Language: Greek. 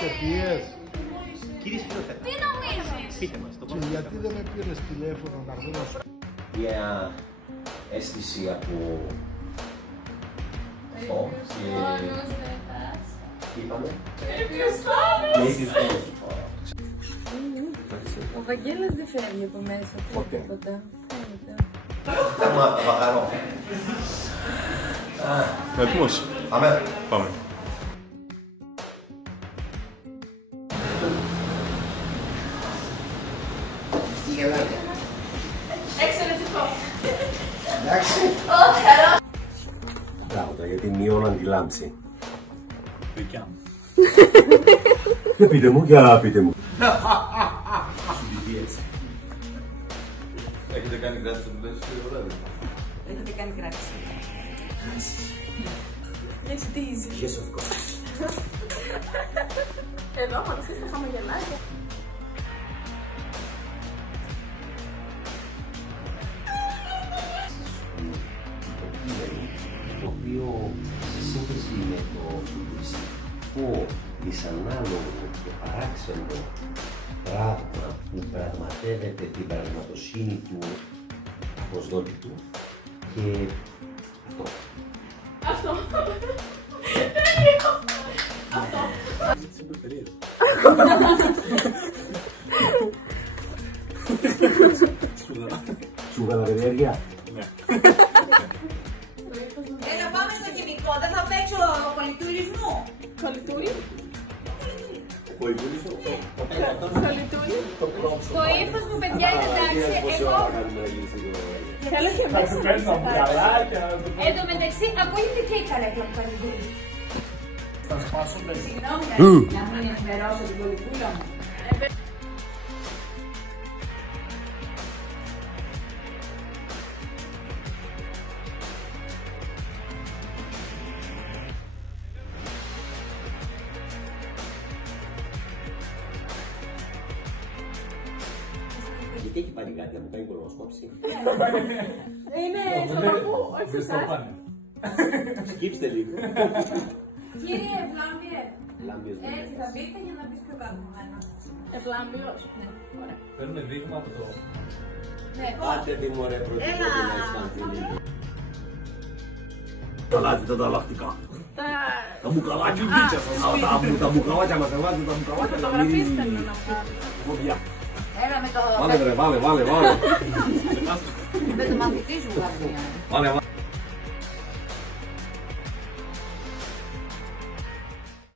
Πετίες. Κύριε σκηνοθέτα. Τι νομίζεις? Πείτε μας το Και γιατί δεν με πήρες τηλέφωνο να έρθω να σου... Μια αίσθηση από αυτό και... Τι είπαμε? Ο Βαγγέλας δεν φεύγει από μέσα. Ποτέ. Φαίνεται. Θα χαρώ. Έτοιμος. Πάμε. Πάμε. Τι γελάτε. Εξαιρετικό. Εντάξει. Καλό. Μπράβο, γιατί μειώναν τη λάμψη. Δικιά μου. Για πείτε μου, για πείτε μου. Έχετε κάνει κράτηση στο βράδυ? Έχετε κάνει κράτηση. Yes, it is. Yes, of course. Εδώ παρουσίασε τα χαμογελάκια. Το οποίο σε σύγκριση με το φουτουριστικό, δυσανάλογο και παράξενο πράγμα που πραγματεύεται την πραγματοσύνη του αποσδόκητου και αυτό. Αυτό. Αυτό. Σου περιέργεια. Έλα πάμε στο χημικό, δεν θα παίξω πολιτουλισμού. Κολλητούλη. Κολλητούλη. Το ύφος μου, παιδιά, είναι εντάξει. Εγώ θέλω και μέσα. Εν τω μεταξύ, ακούγεται και η καρέκλα που κάνει δουλειά. Συγγνώμη, να μην ενημερώσω την πολιτούλα μου. Γιατί έχει πάρει κάτι να μου κάνει κολοσκόψη. Είναι στο παππού, όχι σε εσάς. Σκύψτε λίγο. Κύριε Ευλάμπιε, Λάμπιος δεν έτσι θα μπείτε για να μπεις πιο κάτω. Ευλάμπιος. Ναι, ωραία. Παίρνουμε δείγμα από το... Ναι, Πάτε τι μωρέ προτύπω την Αρισταντήλη. Καλάτε τα ταλλακτικά. Τα μπουκαλάκια μπίτσα σας. Τα μπουκαλάκια μας εβάζετε τα μπουκαλάκια. Φωτογραφίστε με να πάρω. Κοβιά. Έλα με το... Βάλε βρε, βάλε. Με το μαθητή σου, Γαβρία. Βάλε.